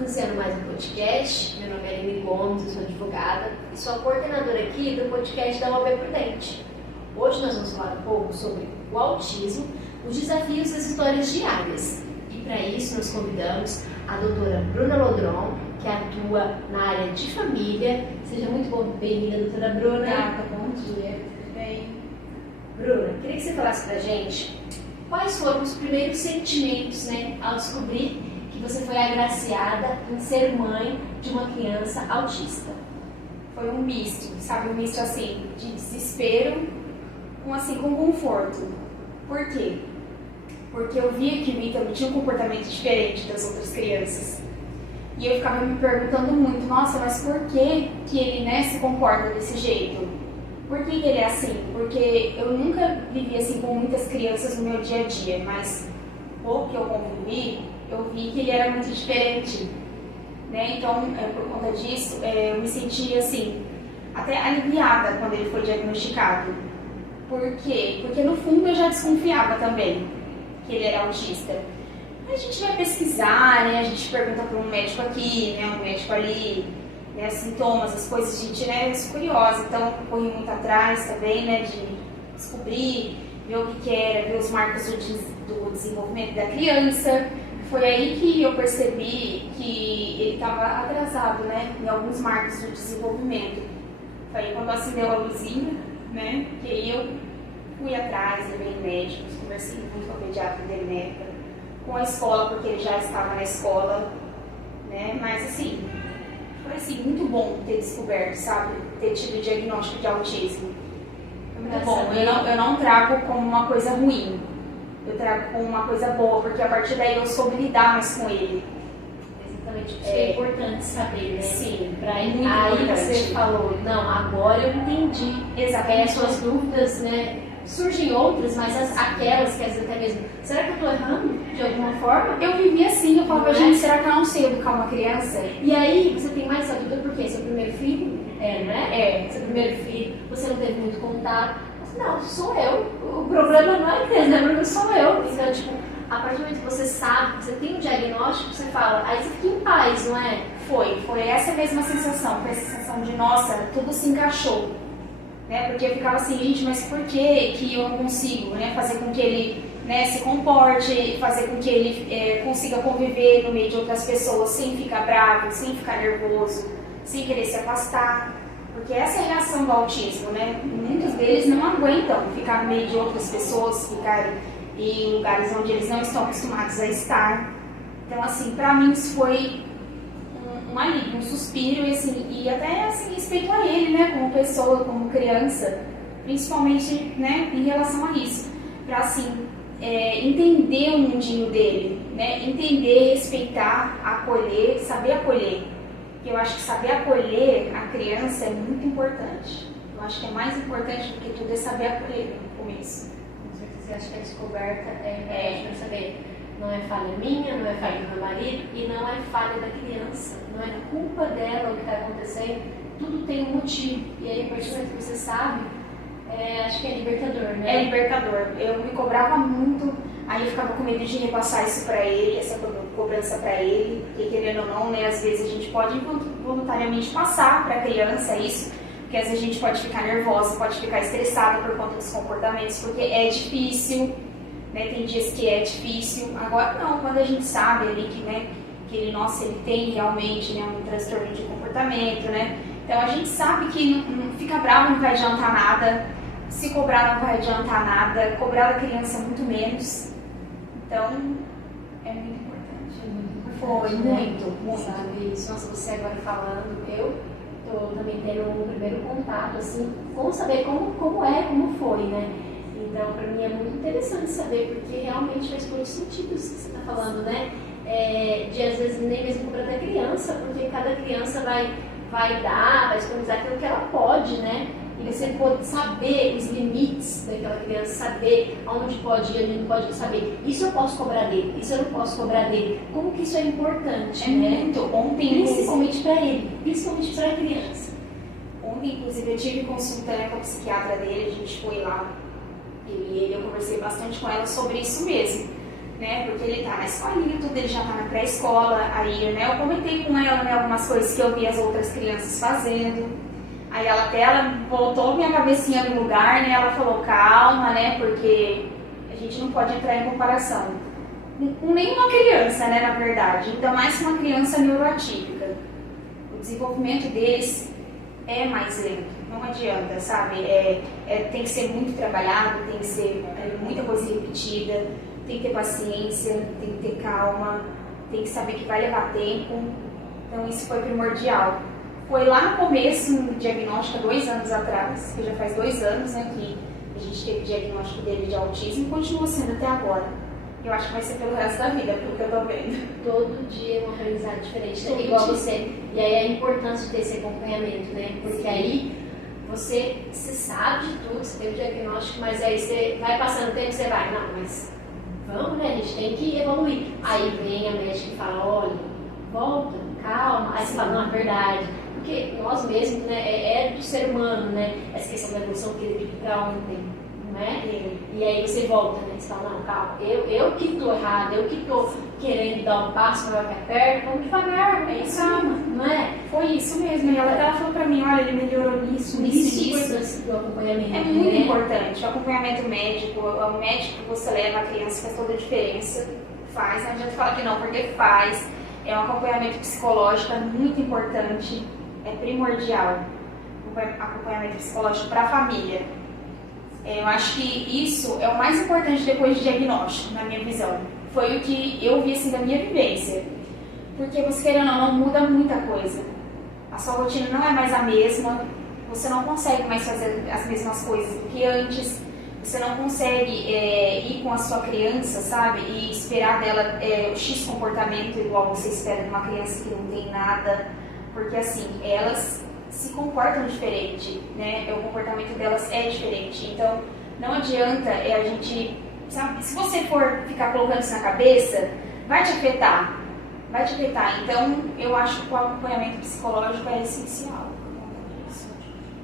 iniciando mais um podcast. Meu nome é Aline Gomes, eu sou advogada e sou a coordenadora aqui do podcast da OAB Prudente. Hoje nós vamos falar um pouco sobre o autismo, os desafios das histórias diárias. E para isso nós convidamos a doutora Bruna Lodron, que atua na área de família. Seja muito bem-vinda, doutora Bruna. Bom dia, tudo bem? Bruna, queria que você falasse pra gente quais foram os primeiros sentimentos, ao descobrir que você foi agraciada em ser mãe de uma criança autista. Foi um misto, sabe? Um misto assim, de desespero com conforto. Por quê? Porque eu via que o Ítalo tinha um comportamento diferente das outras crianças. E eu ficava me perguntando muito, nossa, mas por que ele, se comporta desse jeito? Por que ele é assim? Porque eu nunca vivi assim com muitas crianças no meu dia a dia, mas pouco que eu convivi, eu vi que ele era muito diferente, Então, por conta disso, eu me senti assim, até aliviada quando ele foi diagnosticado. Por quê? Porque no fundo eu já desconfiava também que ele era autista. A gente vai pesquisar, a gente pergunta para um médico aqui, um médico ali, os sintomas, as coisas, a gente é curiosa, então corri muito atrás também, de descobrir, ver o que era, ver os marcos do desenvolvimento da criança. Foi aí que eu percebi que ele estava atrasado, em alguns marcos do desenvolvimento. Foi aí quando acendeu a luzinha, que aí eu fui atrás, levei médicos, conversei muito com o pediatra dele na época, com a escola, porque ele já estava na escola, mas assim, foi assim, muito bom ter descoberto, ter tido o diagnóstico de autismo. Foi muito bom. Eu não trago como uma coisa ruim, eu trago como uma coisa boa, porque a partir daí eu soube lidar mais com ele. Exatamente, isso é importante saber, Sim, pra muito aí importante. você falou, não, agora eu entendi. Exatamente. As suas dúvidas, surgem outras, mas aquelas que às vezes até mesmo, será que eu estou errando de alguma forma? Eu vivia assim, eu falava, gente, será que eu não sei educar uma criança? E aí você tem mais essa dúvida porque seu primeiro filho, seu primeiro filho, você não teve muito contato. Mas, não, sou eu. O problema não é a criança, o problema sou eu. Então, a partir do momento que você sabe, que você tem um diagnóstico, você fala, aí você fica em paz, não é? Foi essa mesma sensação, foi a sensação de, nossa, tudo se encaixou. Porque eu ficava assim, gente, mas por que eu não consigo, fazer com que ele se comporte, fazer com que ele consiga conviver no meio de outras pessoas sem ficar bravo, sem ficar nervoso, sem querer se afastar. Porque essa é a reação do autismo, Muitos deles não aguentam ficar no meio de outras pessoas, ficar em lugares onde eles não estão acostumados a estar. Então, assim, pra mim isso foi um alívio, um suspiro e até assim, respeito a ele, como pessoa, como criança, principalmente, em relação a isso, para assim, entender o mundinho dele, entender, respeitar, acolher, saber acolher. Eu acho que saber acolher a criança é muito importante. Eu acho que é mais importante do que tudo é saber acolher no começo. Com certeza, eu acho que a descoberta é importante para saber. Não é falha minha, não é falha do meu marido e não é falha da criança. Não é culpa dela o que está acontecendo. Tudo tem um motivo. E aí, a partir do momento que você sabe, acho que é libertador, É libertador. Eu me cobrava muito, aí eu ficava com medo de repassar isso para ele, essa cobrança para ele, porque querendo ou não, às vezes a gente pode voluntariamente passar para a criança isso, porque às vezes a gente pode ficar nervosa, pode ficar estressada por conta dos comportamentos, porque é difícil. Tem dias que é difícil, agora não, quando a gente sabe ali que ele tem realmente um transtorno de comportamento, então a gente sabe que não fica bravo não vai adiantar nada, se cobrar não vai adiantar nada, cobrar da criança muito menos, então é muito importante. Foi muito. Sabe isso, nossa, você agora falando, eu tô também tendo um primeiro contato, assim, com saber como foi, Então, para mim é muito interessante saber, porque realmente faz muito sentido isso que você está falando, de às vezes nem mesmo cobrar da criança, porque cada criança vai disponibilizar aquilo que ela pode, E você pode saber os limites daquela criança, saber aonde pode ir, onde não pode saber. Isso eu posso cobrar dele, isso eu não posso cobrar dele. Como que isso é importante, Muito. Ontem, principalmente para ele, principalmente para a criança. Ontem, inclusive, eu tive consulta com a psiquiatra dele, a gente foi lá. Eu conversei bastante com ela sobre isso mesmo, né? Porque ele tá na escolinha, tudo, ele já tá na pré-escola. Aí, né, eu comentei com ela, né, algumas coisas que eu vi as outras crianças fazendo. Aí ela voltou minha cabecinha no lugar, né? Ela falou, calma, né? Porque a gente não pode entrar em comparação com nenhuma criança, né, na verdade. Ainda mais uma criança neuroatípica. O desenvolvimento deles é mais lento, não adianta, sabe? Tem que ser muito trabalhado, tem que ser muita coisa repetida, tem que ter paciência, tem que ter calma, tem que saber que vai levar tempo. Então isso foi primordial. Foi lá no começo, no diagnóstico, há 2 anos atrás, que já faz 2 anos, né, que a gente teve o diagnóstico dele de autismo e continua sendo até agora. Eu acho que vai ser pelo resto da vida, pelo que eu tô vendo. Todo dia é um aprendizado diferente, Todo igual dia. você. E aí a importância de ter esse acompanhamento, né? Porque aí você sabe de tudo, você tem o diagnóstico, mas aí você vai passando o tempo e você vai, não, mas vamos, né? A gente tem que evoluir. Aí vem a médica e fala, olha, volta, calma. Aí você fala, não, é verdade. Porque nós mesmos, né, é do ser humano, né? Essa questão da evolução que ele vive pra ontem, né? E aí você volta, né? Você fala, não, calma, eu que tô errado, eu que tô querendo dar um passo maior que a perna, vamos devagar, É isso calma, não é? Foi isso mesmo. E ela falou pra mim, olha, ele melhorou nisso, nisso, nisso. Do acompanhamento. É muito né? importante. O acompanhamento médico, o médico que você leva a criança faz toda a diferença. Faz, não adianta falar que não, porque faz. É um acompanhamento psicológico, é muito importante, é primordial. Acompanhamento psicológico para a família. Eu acho que isso é o mais importante depois do diagnóstico, na minha visão. Foi o que eu vi assim da minha vivência. Porque você querendo ou não, muda muita coisa. A sua rotina não é mais a mesma, você não consegue mais fazer as mesmas coisas do que antes, você não consegue ir com a sua criança, sabe, e esperar dela o X comportamento igual você espera de uma criança que não tem nada, porque assim, elas se comportam diferente, né, o comportamento delas é diferente, então não adianta a gente, sabe, se você for ficar colocando isso na cabeça, vai te afetar. Então, eu acho que o acompanhamento psicológico é essencial.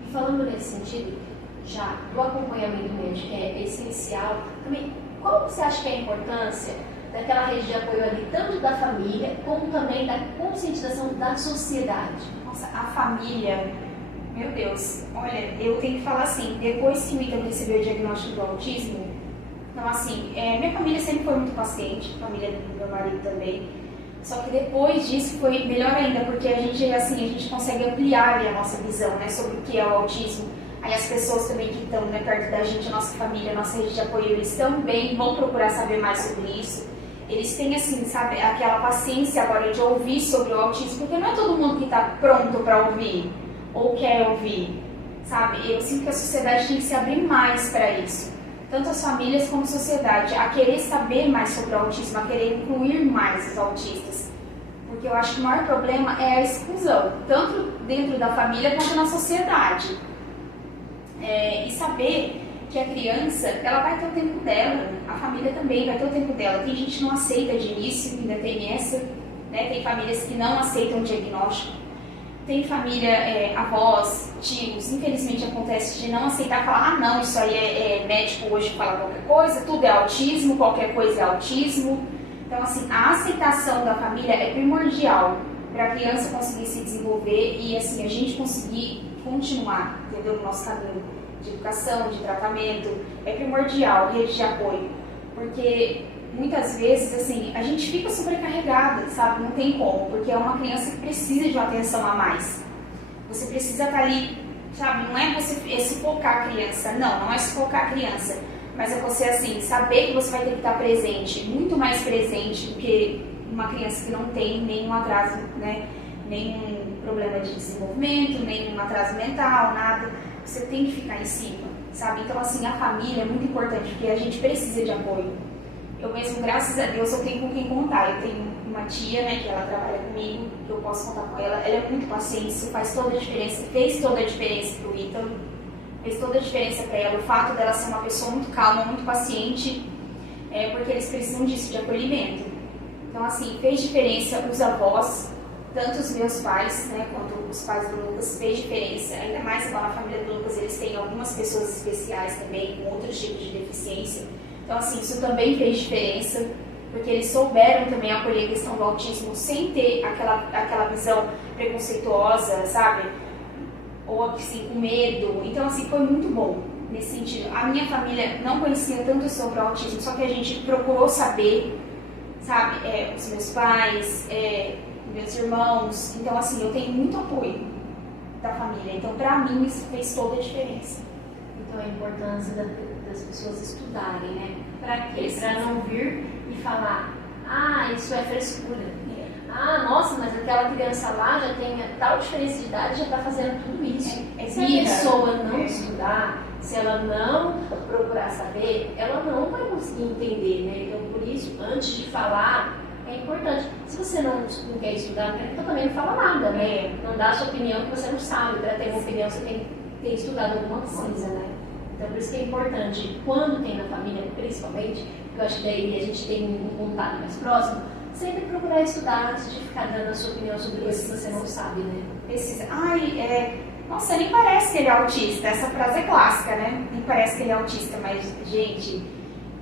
E falando nesse sentido, já do acompanhamento médico, que é essencial, também, qual você acha que é a importância daquela rede de apoio ali, tanto da família, como também da conscientização da sociedade? Nossa, a família, meu Deus, olha, eu tenho que falar assim, depois que o Ítalo recebeu o diagnóstico do autismo, então assim, minha família sempre foi muito paciente, a família do meu marido também. Só que depois disso foi melhor ainda, porque a gente consegue ampliar a nossa visão, né, sobre o que é o autismo. Aí as pessoas também que estão, né, perto da gente, a nossa família, a nossa rede de apoio, eles também vão procurar saber mais sobre isso. Eles têm, assim, sabe, aquela paciência agora de ouvir sobre o autismo, porque não é todo mundo que está pronto para ouvir, ou quer ouvir, sabe? Eu sinto que a sociedade tem que se abrir mais para isso. Tanto as famílias como a sociedade, a querer saber mais sobre o autismo, a querer incluir mais os autistas. Porque eu acho que o maior problema é a exclusão, tanto dentro da família quanto na sociedade. E saber que a criança, ela vai ter o tempo dela, a família também vai ter o tempo dela. Tem gente que não aceita de início, ainda tem essa, né? Tem famílias que não aceitam o diagnóstico. Tem família, avós, tios, infelizmente acontece de não aceitar, falar, ah não, isso aí é médico hoje fala qualquer coisa, tudo é autismo, qualquer coisa é autismo. Então assim, a aceitação da família é primordial para a criança conseguir se desenvolver e assim, a gente conseguir continuar, entendeu, no nosso caminho de educação, de tratamento, é primordial, rede de apoio, porque muitas vezes, assim, a gente fica sobrecarregada, sabe? Não tem como, porque é uma criança que precisa de uma atenção a mais. Você precisa estar ali, sabe? Não é você sufocar a criança, não é sufocar a criança, mas é você, assim, saber que você vai ter que estar presente, muito mais presente do que uma criança que não tem nenhum atraso, né? Nenhum problema de desenvolvimento, nenhum atraso mental, nada. Você tem que ficar em cima, sabe? Então, assim, a família é muito importante, porque a gente precisa de apoio. Eu mesmo, graças a Deus, eu tenho com quem contar. Eu tenho uma tia, né, que ela trabalha comigo, que eu posso contar com ela. Ela é muito paciente, isso faz toda a diferença, fez toda a diferença pro Ítalo, fez toda a diferença para ela. O fato dela ser uma pessoa muito calma, muito paciente, porque eles precisam disso, de acolhimento. Então, assim, fez diferença os avós, tanto os meus pais, né, quanto os pais do Lucas, fez diferença. Ainda mais agora na família do Lucas, eles têm algumas pessoas especiais também, com outros tipos de deficiência. Então, assim, isso também fez diferença. porque eles souberam também acolher a questão do autismo sem ter aquela visão preconceituosa, sabe? Ou assim, com medo. Então, assim, foi muito bom nesse sentido. A minha família não conhecia tanto sobre o autismo, só que a gente procurou saber, sabe? Os meus pais, meus irmãos. Então, assim, eu tenho muito apoio da família. Então, pra mim, isso fez toda a diferença. Então, a importância das pessoas estudarem, né? Pra quê? Pra não vir e falar, isso é frescura. Nossa, mas aquela criança lá já tem tal diferença de idade, já está fazendo tudo isso. Se a pessoa não estudar, se ela não procurar saber, ela não vai conseguir entender, né? Então, por isso, antes de falar, é importante. Se você não quer estudar, então também não fala nada, né? Não dá a sua opinião que você não sabe. Para ter uma opinião, você tem que ter estudado alguma coisa, né? Então, por isso que é importante, quando tem na família, principalmente, eu acho que daí a gente tem um contato mais próximo, sempre procurar estudar antes de ficar dando a sua opinião sobre coisas que você não sabe, né? Precisa. Nossa, nem parece que ele é autista. Essa frase é clássica, né? Nem parece que ele é autista, mas, gente,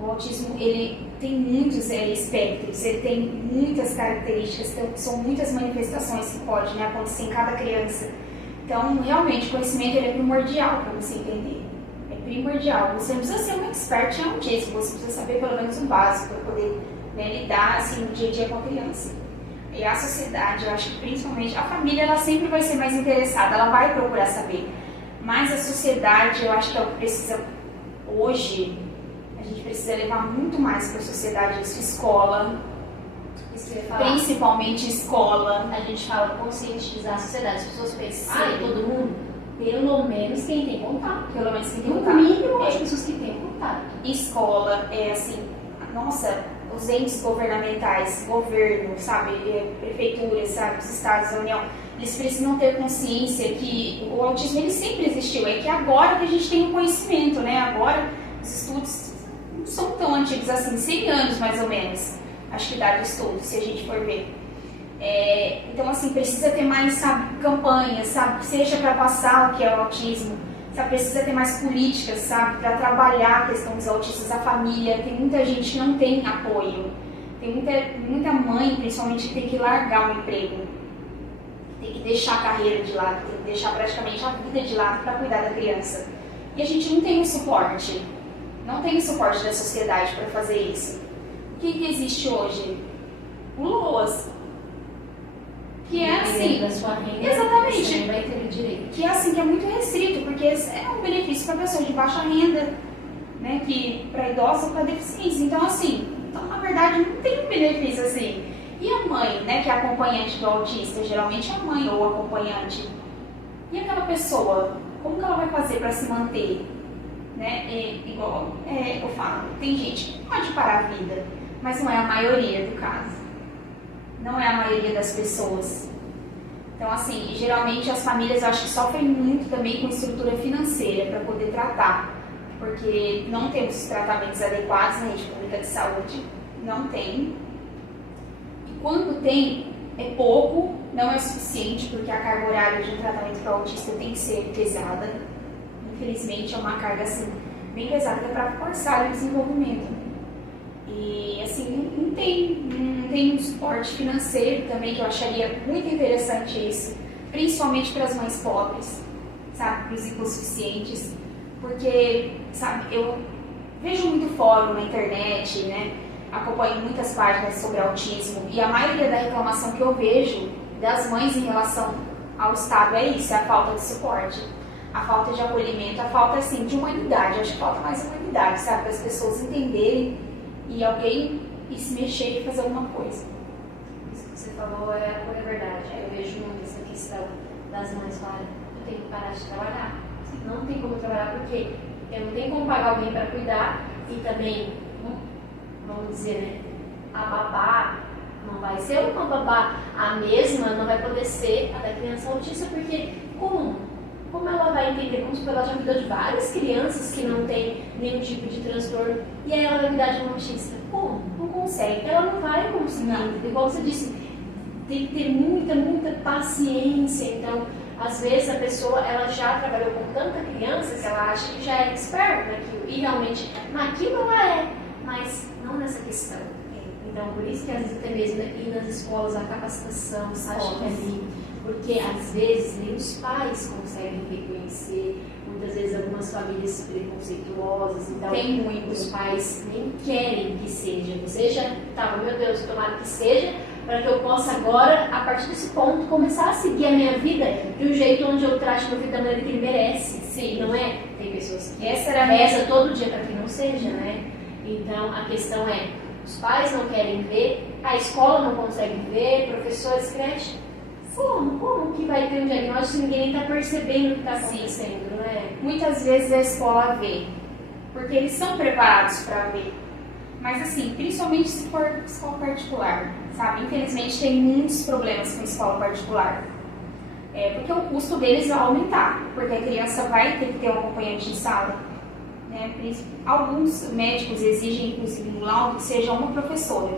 o autismo, ele tem muitos espectros, ele tem muitas características, então, são muitas manifestações que podem acontecer em cada criança. Então, realmente, o conhecimento ele é primordial para você entender. É primordial. Você não precisa ser um expert em autismo, você precisa saber pelo menos o básico para poder lidar assim, no dia a dia com a criança. E a sociedade, eu acho que principalmente a família, ela sempre vai ser mais interessada, ela vai procurar saber. Mas a sociedade, eu acho que ela precisa, hoje, a gente precisa levar muito mais para a sociedade isso, escola, principalmente escola. A gente fala conscientizar a sociedade, as pessoas pensam, todo mundo, pelo menos quem tem contato. Pelo menos quem tem contato. No mínimo, as pessoas que têm contato. Escola, assim, nossa, os entes governamentais, governo, sabe, prefeituras, sabe, os estados, a União, eles precisam ter consciência que o autismo ele sempre existiu, é que agora que a gente tem o conhecimento, né, agora os estudos não são tão antigos assim, 100 anos mais ou menos, acho que dá de estudo, se a gente for ver. Então, assim, precisa ter mais, sabe, campanhas, sabe, seja para passar o que é o autismo, sabe, precisa ter mais políticas, sabe, para trabalhar a questão dos autistas, a família. Tem muita gente que não tem apoio, tem muita mãe, principalmente, que tem que largar o emprego, tem que deixar a carreira de lado, tem que deixar praticamente a vida de lado para cuidar da criança. E a gente não tem o suporte, não tem o suporte da sociedade para fazer isso. O que existe hoje? O LOAS, que é assim, da sua renda, exatamente, você vai ter o direito. Que é assim, que é muito restrito, porque é um benefício para pessoas de baixa renda, né, que para idosos ou para deficientes. Então, assim, na verdade não tem um benefício assim. E a mãe, né, que é acompanhante do autista, geralmente é a mãe ou acompanhante. E aquela pessoa, como que ela vai fazer para se manter? Né? Igual eu falo, tem gente que pode parar a vida, mas não é a maioria do caso. Não é a maioria das pessoas. Então, assim, geralmente as famílias eu acho que sofrem muito também com estrutura financeira para poder tratar, porque não temos tratamentos adequados na rede pública de saúde, não tem. E quando tem, é pouco, não é suficiente, porque a carga horária de um tratamento para autista tem que ser pesada. Infelizmente, é uma carga assim, bem pesada para forçar o desenvolvimento. E assim, não tem um suporte financeiro também, que eu acharia muito interessante isso, principalmente para as mães pobres, sabe, para os hipossuficientes, porque, sabe, eu vejo muito fórum na internet, né, acompanho muitas páginas sobre autismo, e a maioria da reclamação que eu vejo das mães em relação ao Estado é isso, é a falta de suporte, a falta de acolhimento, a falta, assim, de humanidade. Eu acho que falta mais humanidade, sabe, para as pessoas entenderem e alguém se mexer e fazer alguma coisa. Isso que você falou é a pura verdade. Eu vejo muito essa questão das mães falarem, eu tenho que parar de trabalhar. Não tem como trabalhar porque eu não tenho como pagar alguém para cuidar e também, vamos dizer, né, a babá não vai ser uma babá, a mesma não vai poder ser a da criança autista, porque como ela vai entender? Vamos supor, ela já cuidou de várias crianças que não tem nenhum tipo de transtorno e aí ela vai cuidar de um autista. Como? Não consegue. Ela não vai conseguir. Igual você disse, tem que ter muita paciência. Então, às vezes a pessoa ela já trabalhou com tanta criança que ela acha que já é expert naquilo. E realmente naquilo ela é, mas não nessa questão. Então, por isso que às vezes até mesmo ir nas escolas, a capacitação, acho que é ali, porque às vezes nem os pais conseguem reconhecer, muitas vezes algumas famílias preconceituosas, então tem muito. Os pais nem querem que seja, você já estava, meu Deus, tomara que seja, para que eu possa agora, a partir desse ponto, começar a seguir a minha vida de um jeito onde eu trate meu filho da maneira que ele merece. Sim. Não é? Tem pessoas que reza todo dia para que não seja, né? Então, a questão é, os pais não querem ver, a escola não consegue ver, professores, creche, como que vai ter um diagnóstico se ninguém está percebendo o que está acontecendo, não é? Muitas vezes a escola vê, porque eles são preparados para ver. Mas assim, principalmente se for escola particular, sabe? Infelizmente tem muitos problemas com escola particular. Porque o custo deles vai aumentar, porque a criança vai ter que ter um acompanhante em sala. Né? Alguns médicos exigem, inclusive, no laudo que seja uma professora,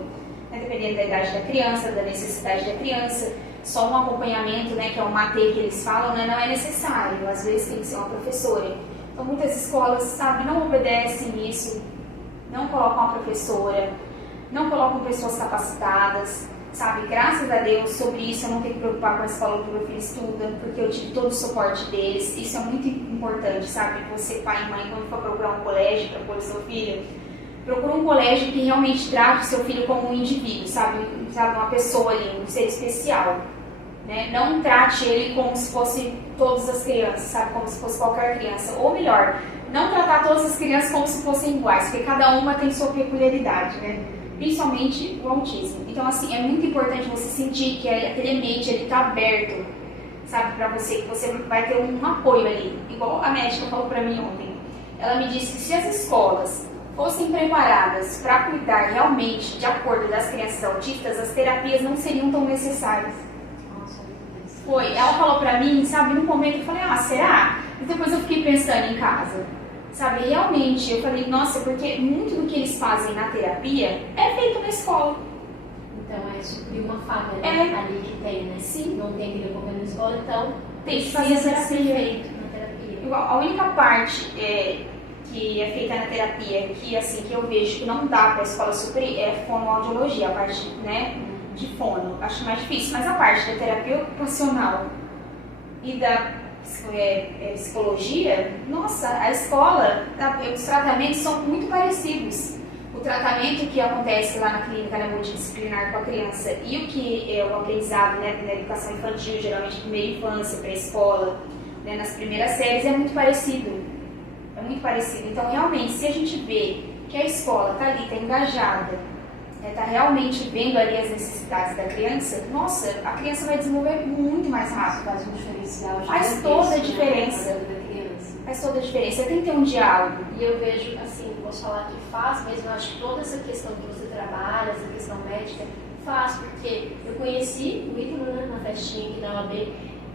né? Dependendo da idade da criança, da necessidade da criança. Só um acompanhamento, né, que é o MATE que eles falam, né, não é necessário, às vezes tem que ser uma professora. Então muitas escolas, sabe, não obedecem isso, não colocam uma professora, não colocam pessoas capacitadas, sabe, graças a Deus sobre isso eu não tenho que preocupar com a escola que meu filho estuda, porque eu tive todo o suporte deles, isso é muito importante, sabe, você pai e mãe, quando for procurar um colégio para pôr o seu filho, procura um colégio que realmente trate o seu filho como um indivíduo, sabe, uma pessoa ali, um ser especial. Né? Não trate ele como se fosse todas as crianças, sabe? Como se fosse qualquer criança. Ou melhor, não tratar todas as crianças como se fossem iguais, porque cada uma tem sua peculiaridade, né? Principalmente o autismo. Então, assim, é muito importante você sentir que aquele ambiente está aberto, sabe? Para você, que você vai ter um apoio ali. Igual a médica falou para mim ontem. Ela me disse que se as escolas fossem preparadas para cuidar realmente de acordo das crianças autistas, as terapias não seriam tão necessárias. Foi, ela falou pra mim, sabe, num momento eu falei, será? E depois eu fiquei pensando em casa, sabe, realmente, eu falei, nossa, porque muito do que eles fazem na terapia é feito na escola. Então é suprir uma falha ali que tem, né? Sim. Não tem que acompanhar na escola, então tem que fazer feito na terapia. Igual, a única parte que é feita na terapia, que assim, que eu vejo que não dá pra escola suprir, é fonoaudiologia, a parte, né? De fono, acho mais difícil, mas a parte da terapia ocupacional e da psicologia, nossa, a escola, os tratamentos são muito parecidos. O tratamento que acontece lá na clínica multidisciplinar com a criança e o que é o aprendizado, né, na educação infantil, geralmente primeira infância, pré-escola, né, nas primeiras séries, é muito parecido. É muito parecido. Então, realmente, se a gente vê que a escola está ali, está engajada, está realmente vendo ali as necessidades da criança, nossa, a criança vai desenvolver muito mais rápido. Faz um diferencial. Faz toda a diferença. Faz toda a diferença. Tem que ter um diálogo. E eu vejo, assim, posso falar que faz mesmo, eu acho que toda essa questão que você trabalha, essa questão médica, faz, porque eu conheci o Ítalo, né, na festinha aqui da OAB,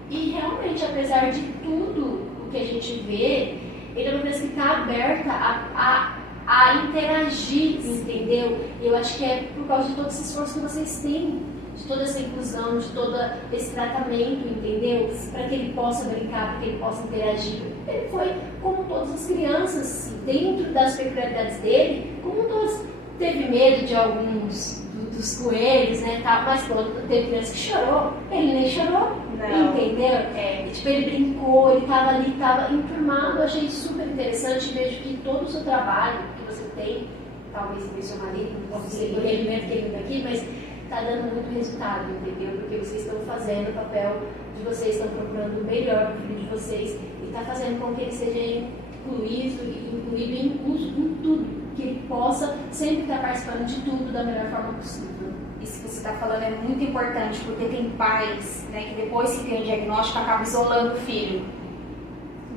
e realmente, apesar de tudo o que a gente vê, ele é uma pessoa que está aberta a interagir, entendeu? E eu acho que é por causa de todo esse esforço que vocês têm, de toda essa inclusão, de todo esse tratamento, entendeu? Para que ele possa brincar, para que ele possa interagir. Ele foi como todas as crianças, dentro das peculiaridades dele, como todos, teve medo de alguns dos coelhos, né, tal, mas quando teve criança que chorou, ele nem chorou, não. Entendeu? E, tipo, ele brincou, ele estava ali, estava enturmado, eu achei super interessante, vejo que todo o seu trabalho que você tem, talvez com o seu marido, não posso dizer por ele mesmo que ele está aqui, mas está dando muito resultado, entendeu? Porque vocês estão fazendo o papel de vocês, estão procurando o melhor para o filho de vocês e está fazendo com que ele seja incluído e incluso em tudo, que ele possa sempre estar participando de tudo da melhor forma possível. Isso que você está falando é muito importante, porque tem pais, né, que depois que tem o diagnóstico acabam isolando o filho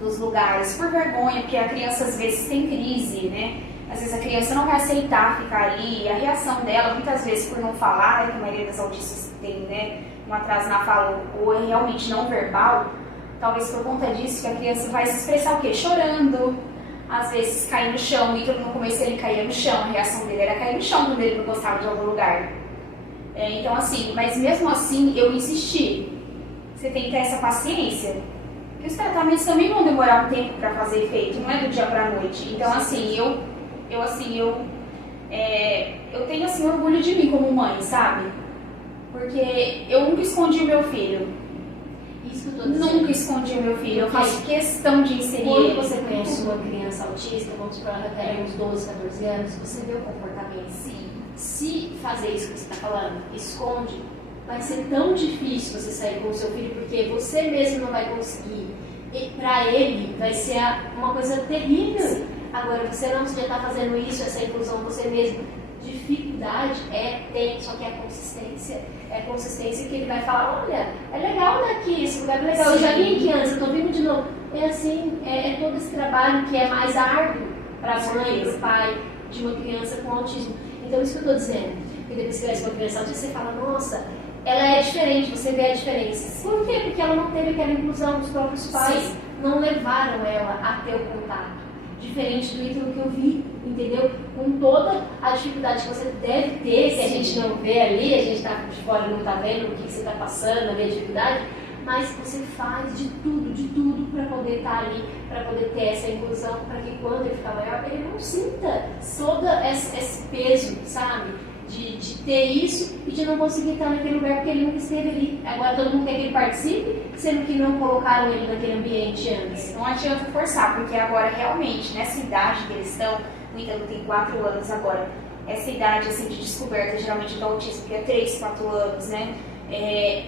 dos lugares por vergonha, porque a criança às vezes tem crise, né? Às vezes a criança não vai aceitar ficar ali, a reação dela, muitas vezes por não falar, que a maioria das autistas tem, né, um atraso na fala ou é realmente não verbal, talvez por conta disso que a criança vai se expressar o quê? Chorando, às vezes cair no chão, e no começo ele caía no chão, a reação dele era cair no chão quando ele não gostava de algum lugar. Então assim, mas mesmo assim eu insisti, você tem que ter essa paciência, porque os tratamentos também vão demorar um tempo para fazer efeito, não é do dia para a noite. Então assim, eu eu tenho assim orgulho de mim como mãe, sabe? Porque eu nunca escondi o meu filho. Isso que eu tô dizendo. Nunca escondi o meu filho. Eu faço questão de inserir Quando ele. você conhece uma criança autista, vamos supor, ela tem uns 12, 14 anos, você vê o comportamento. Sim. Se fazer isso que você está falando, esconde, vai ser tão difícil você sair com o seu filho, porque você mesmo não vai conseguir. E para ele vai ser uma coisa terrível. Sim. Agora, você não já está fazendo isso, essa inclusão você mesmo. Dificuldade tem, só que é consistência. É consistência que ele vai falar, olha, é legal daqui, esse lugar é legal. Eu já vim aqui antes, eu estou vindo de novo. É assim, é todo esse trabalho que é mais árduo para a mãe, para o pai de uma criança com autismo. Então, isso que eu estou dizendo. Porque depois que cresce uma criança autista, você fala, nossa, ela é diferente, você vê a diferença. Por quê? Porque ela não teve aquela inclusão, os próprios pais não levaram ela a ter o contato. Diferente do Ítalo que eu vi, entendeu? Com toda a dificuldade que você deve ter, que a gente não vê ali, a gente está de fora e não está vendo o que você está passando, ali a dificuldade, mas você faz de tudo para poder estar ali, para poder ter essa inclusão, para que quando ele ficar maior, ele não sinta todo esse peso, sabe? De ter isso e de não conseguir estar naquele lugar porque ele nunca esteve ali. Agora todo mundo quer que ele participe, sendo que não colocaram ele naquele ambiente antes. Não adianta forçar, porque agora realmente, nessa idade que eles estão, o Ítalo tem 4 anos agora, essa idade assim, de descoberta geralmente do autismo, que é 3, 4 anos, né?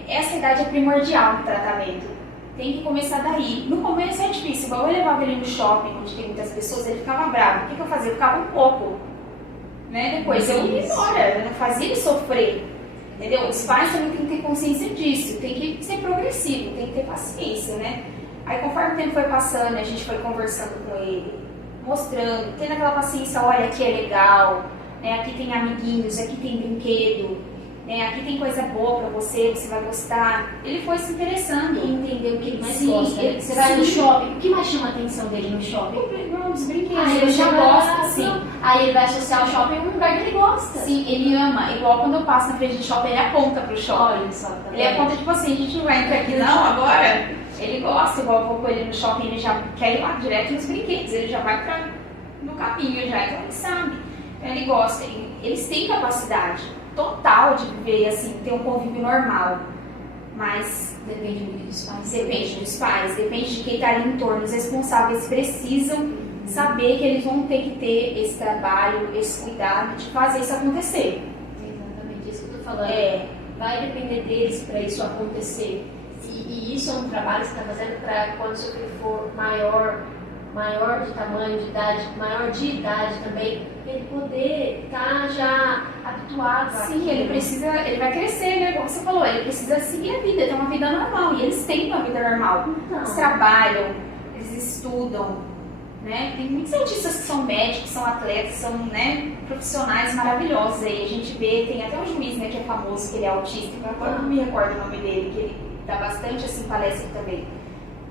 Essa idade é primordial no tratamento. Tem que começar daí. No começo é difícil, igual eu levava ele no shopping, onde tem muitas pessoas, ele ficava bravo. O que eu fazia? Eu ficava um pouco. Né? Depois eu não fazia ele sofrer, entendeu? Os pais também têm que ter consciência disso, tem que ser progressivo, tem que ter paciência, né? Aí conforme o tempo foi passando, a gente foi conversando com ele, mostrando, tendo aquela paciência, olha, aqui é legal, né? Aqui tem amiguinhos, aqui tem brinquedo, né? Aqui tem coisa boa pra você vai gostar. Ele foi se interessando. E entender o que ele mais gosta. Você vai no shopping, o que mais chama a atenção dele no shopping? Os brinquedos, Ele já gosta, sim. Aí ele vai associar o shopping a um lugar que ele gosta. Sim, ele ama. Igual quando eu passo na frente do shopping, ele aponta pro shopping. Olha só, tá ele aponta tipo assim, a gente não vai entrar aqui não, agora. Ele gosta, igual eu vou com ele no shopping, ele já quer ir lá direto nos brinquedos, ele já vai no caminho já, então ele sabe. Então ele gosta. Eles têm capacidade total de viver assim, ter um convívio normal. Mas depende muito dos pais. Depende dos pais, depende de quem está ali em torno. Os responsáveis precisam saber que eles vão ter que ter esse trabalho, esse cuidado de fazer isso acontecer. Exatamente, isso que eu tô falando. Vai depender deles para isso acontecer. E isso é um trabalho que você está fazendo para quando seu filho for maior de tamanho, de idade, maior de idade também, ele poder estar já habituado. Sim, ele vai crescer, né? Como você falou, ele precisa seguir a vida, ter uma vida normal. E eles têm uma vida normal. Então, eles trabalham, eles estudam, né? Tem muitos autistas que são médicos, são atletas, são, né, profissionais maravilhosos aí. A gente vê, tem até um juiz, né, que é famoso, que ele é autista, agora não me recordo o nome dele, que ele dá bastante assim palestra também.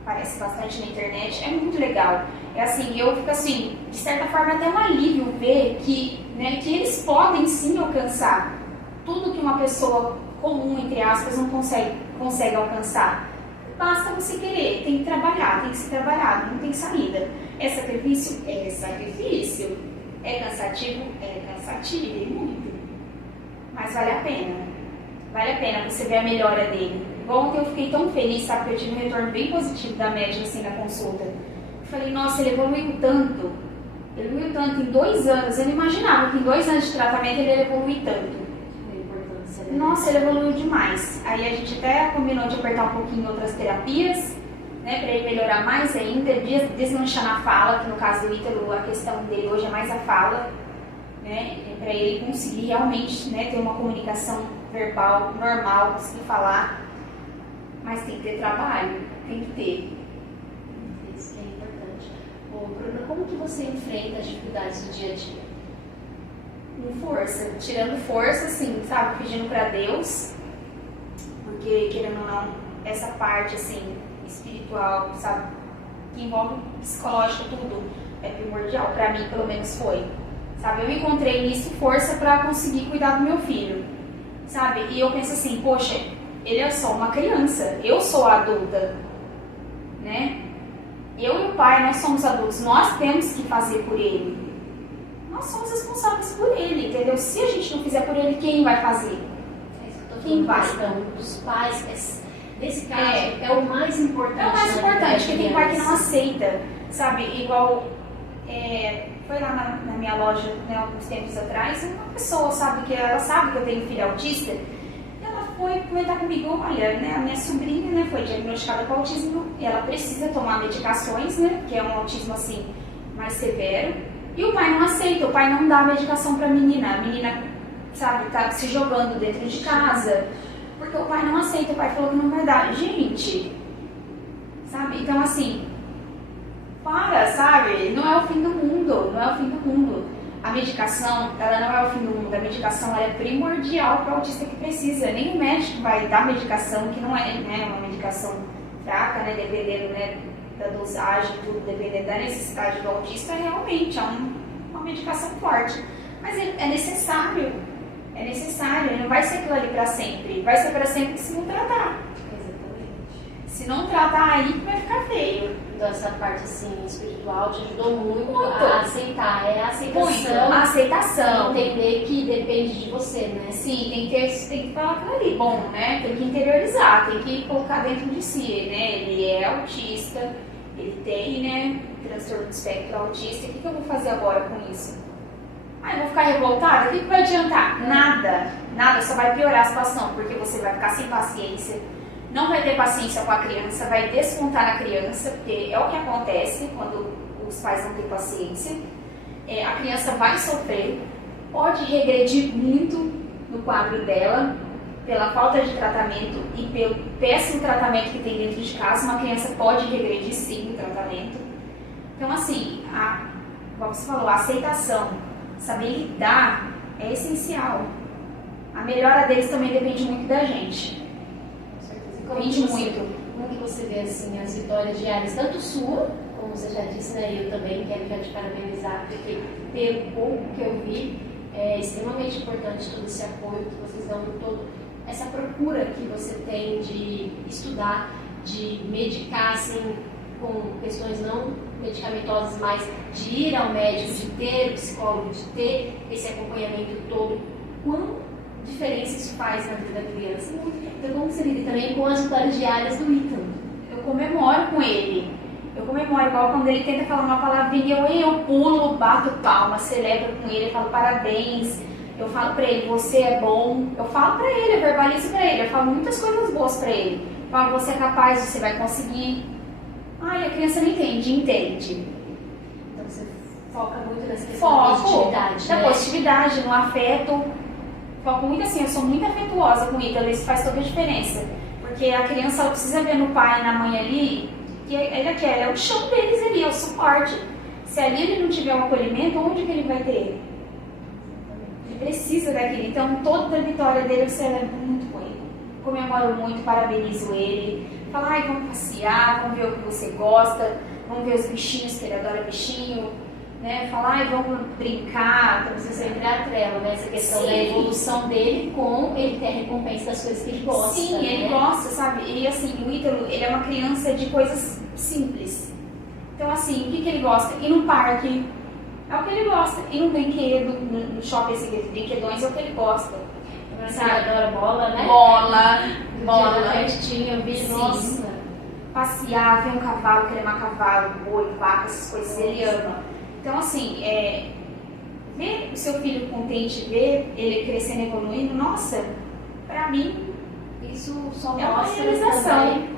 Aparece bastante na internet, é muito legal. É assim, eu fico assim, de certa forma até um alívio ver que, né, que eles podem sim alcançar tudo que uma pessoa comum, entre aspas, não consegue alcançar. Basta você querer, tem que trabalhar, tem que ser trabalhado, não tem saída. É sacrifício? É sacrifício. É cansativo? É cansativo, e muito. Mas vale a pena. Vale a pena você ver a melhora dele. Ontem eu fiquei tão feliz, sabe, que eu tive um retorno bem positivo da médica, assim, na consulta. Eu falei, nossa, ele evoluiu tanto. Ele evoluiu tanto em 2 anos. Eu não imaginava que em 2 anos de tratamento ele ia evoluir tanto. Nossa, ele evoluiu demais. Aí a gente até combinou de apertar um pouquinho outras terapias, né, para ele melhorar mais ainda, deslanchar na fala, que no caso do Ítalo, a questão dele hoje é mais a fala, né, para ele conseguir realmente, né, ter uma comunicação verbal normal, conseguir falar. Mas tem que ter trabalho, tem que ter. Isso que é importante. Ô, Bruna, como que você enfrenta as dificuldades do dia a dia? Com força, tirando força, assim, sabe, pedindo pra Deus, porque, querendo ou não, essa parte, assim, espiritual, sabe, que envolve psicológico, tudo, é primordial, pra mim, pelo menos foi, sabe, eu encontrei nisso força pra conseguir cuidar do meu filho, sabe, e eu penso assim, poxa, ele é só uma criança, eu sou a adulta, né, eu e o pai, nós somos adultos, nós temos que fazer por ele. nós somos responsáveis por ele, entendeu? Se a gente não fizer por ele, quem vai fazer? Quem vai? Então, os pais, nesse caso, é o mais importante. É o mais importante, porque tem pai que não aceita, sabe? Igual, foi lá na minha loja, né, alguns tempos atrás, uma pessoa, sabe, que ela sabe que eu tenho filho autista, ela foi comentar comigo, olha, né, a minha sobrinha, né, foi diagnosticada com autismo, e ela precisa tomar medicações, né, que é um autismo, assim, mais severo, e o pai não aceita, o pai não dá medicação pra menina, a menina, sabe, tá se jogando dentro de casa, porque o pai não aceita, o pai falou que não vai dar. Gente, sabe, então assim, sabe, não é o fim do mundo, não é o fim do mundo. A medicação, ela não é o fim do mundo, a medicação ela é primordial para o autista que precisa. Nem o médico vai dar medicação, que não é, né, uma medicação fraca, né, dependendo, né, da dosagem, tudo, dependendo da necessidade do autista, realmente é uma medicação forte. Mas é necessário, ele não vai ser aquilo ali para sempre, vai ser para sempre se não tratar. Exatamente. Se não tratar, aí que vai ficar feio. Então essa parte assim, espiritual te ajudou muito a aceitar, a aceitação. Muito, a aceitação. Entender que depende de você, né? Sim, tem que falar aquilo ali, bom, né? Tem que interiorizar, tem que colocar dentro de si, né? Ele é autista, ele tem, né, transtorno do espectro autista, o que eu vou fazer agora com isso? Eu vou ficar revoltada? O que vai adiantar? Nada, só vai piorar a situação, porque você vai ficar sem paciência, não vai ter paciência com a criança, vai descontar na criança, porque é o que acontece quando os pais não têm paciência. A criança vai sofrer, pode regredir muito no quadro dela, pela falta de tratamento e pelo péssimo tratamento que tem dentro de casa. Uma criança pode regredir sim no tratamento. Então assim, como você falou, a aceitação, saber lidar é essencial. A melhora deles também depende muito da gente. Com certeza. Depende muito. Como que você vê assim, as vitórias diárias, tanto sua, como você já disse, né? Eu também quero já te parabenizar, porque pelo pouco que eu vi, é extremamente importante todo esse apoio que vocês dão, todo essa procura que você tem de estudar, de medicar assim, com questões não medicamentosas, mas de ir ao médico, de ter o psicólogo, de ter esse acompanhamento todo. Quão diferença isso faz na vida da criança? Então, como você lida também com as vitórias diárias do Ítalo? Eu comemoro com ele. Eu comemoro, igual quando ele tenta falar uma palavrinha, eu pulo, bato palma, celebro com ele, falo parabéns. Eu falo pra ele, você é bom. Eu falo pra ele, eu verbalizo pra ele, eu falo muitas coisas boas pra ele. Eu falo, você é capaz, você vai conseguir. A criança não entende. Então você foca muito nessa questão da positividade, na né? positividade, no afeto. Foco muito assim, eu sou muito afetuosa com o Ítalo, isso faz toda a diferença. Porque a criança ela precisa ver no pai e na mãe ali, que ele é o chão deles ali, é o suporte. Se ali ele não tiver um acolhimento, onde que ele vai ter? Ele precisa daquilo. Então toda a vitória dele eu celebro muito com ele. Comemoro muito, parabenizo ele. Falo, vamos passear, vamos ver o que você gosta, vamos ver os bichinhos, que ele adora bichinho, né? Fala, vamos brincar. Então você sempre atrela, né? Essa questão da evolução dele com ele ter a recompensa das coisas que ele gosta. Sim, né? ele gosta, sabe? E assim, o Ítalo, ele é uma criança de coisas simples. Então assim, o que ele gosta? Ir num parque, é o que ele gosta. Ir num brinquedo, no shopping, assim, brinquedões, é o que ele gosta. Você adora bola, né? Bola. Festinha, nossa. Passear, ver um cavalo, querer um cavalo, boi, vaca, essas coisas, ele ama. Então, assim, ver o seu filho contente, ver ele crescendo e evoluindo, nossa, pra mim, isso só é uma mostra realização. também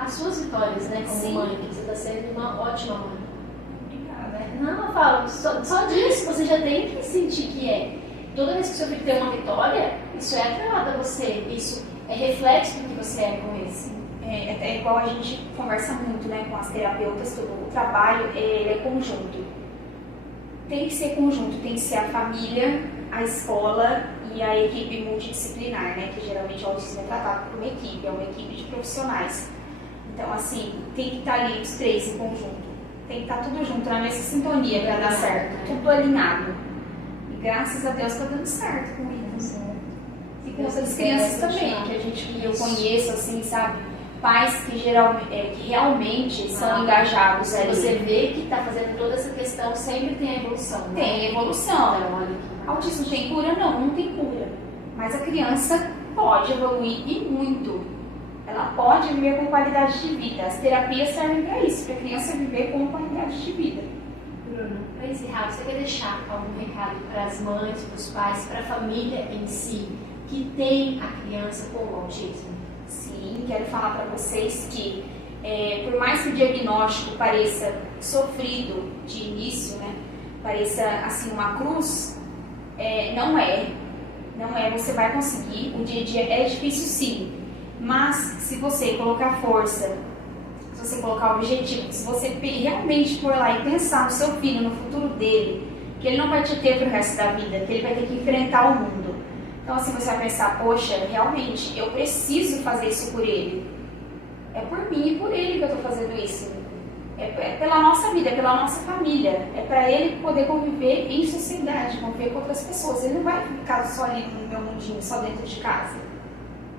as suas vitórias, né? Como Sim. mãe, que você está sendo uma ótima mãe. Obrigada. Não, eu falo, só disso você já tem que sentir que é. Toda vez que o seu filho tem uma vitória, isso é atrelado a você, isso é reflexo do que você é com esse. É igual a gente conversa muito, né, com as terapeutas, todo o trabalho ele é conjunto. Tem que ser conjunto, tem que ser a família, a escola e a equipe multidisciplinar, né, que geralmente o autismo é tratado por uma equipe, é uma equipe de profissionais. Então, assim, tem que estar ali os três em conjunto. Tem que estar tudo junto, na mesma sintonia para dar certo, tudo alinhado. E graças a Deus está dando certo com isso. E com outras crianças também, que eu conheço, assim, sabe? pais que realmente são engajados Se ali. você vê que está fazendo toda essa questão, sempre tem a evolução. Né? Tem evolução. Então, olha que... Autismo tem cura? Não tem cura. Mas a criança pode evoluir e muito. Ela pode viver com qualidade de vida. As terapias servem para isso, para a criança viver com qualidade de vida. Bruno, para encerrar, você quer deixar algum recado para as mães, para os pais, para a família em si, que tem a criança com o autismo? Sim, quero falar para vocês que, por mais que o diagnóstico pareça sofrido de início, né, pareça assim uma cruz, não é. Não é, você vai conseguir. O dia a dia é difícil sim, mas se você colocar força, se você colocar objetivo, se você realmente for lá e pensar no seu filho, no futuro dele, que ele não vai te ter pro resto da vida, que ele vai ter que enfrentar o mundo. Então assim, você vai pensar, poxa, realmente, eu preciso fazer isso por ele. É por mim e por ele que eu estou fazendo isso. É pela nossa vida, é pela nossa família. É para ele poder conviver em sociedade, conviver com outras pessoas. Ele não vai ficar só ali no meu mundinho, só dentro de casa.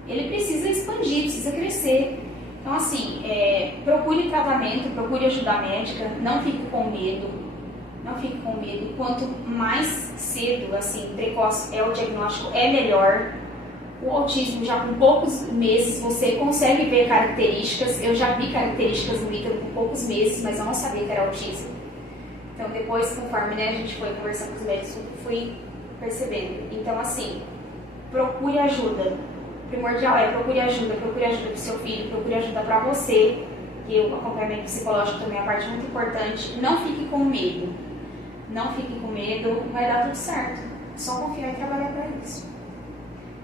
Ele precisa expandir, precisa crescer. Então assim, procure tratamento, procure ajuda médica, não fique com medo. Não fique com medo. Quanto mais cedo, assim, precoce é o diagnóstico, é melhor. O autismo, já com poucos meses, você consegue ver características. Eu já vi características no Ítalo com poucos meses, mas eu não sabia que era autismo. Então, depois, conforme a gente foi conversando com os médicos, fui percebendo. Então, assim, procure ajuda. O primordial procure ajuda para o seu filho, procure ajuda para você, que o acompanhamento psicológico também é a parte muito importante. Não fique com medo. Não fique com medo, vai dar tudo certo. Só confiar e trabalhar para isso.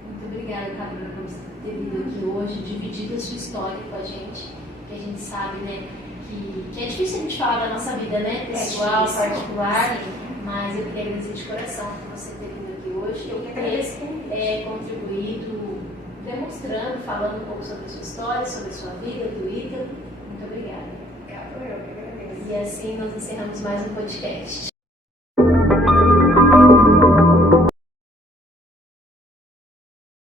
Muito obrigada, Carolina, por você ter vindo aqui hoje, dividido a sua história com a gente, que a gente sabe, né, que é difícil a gente falar da nossa vida, né, pessoal, particular, mas eu queria agradecer de coração por você ter vindo aqui hoje. Eu queria contribuído, demonstrando, falando um pouco sobre a sua história, sobre a sua vida, do Ítalo. Muito obrigada. Eu que agradeço. E assim nós encerramos mais um podcast.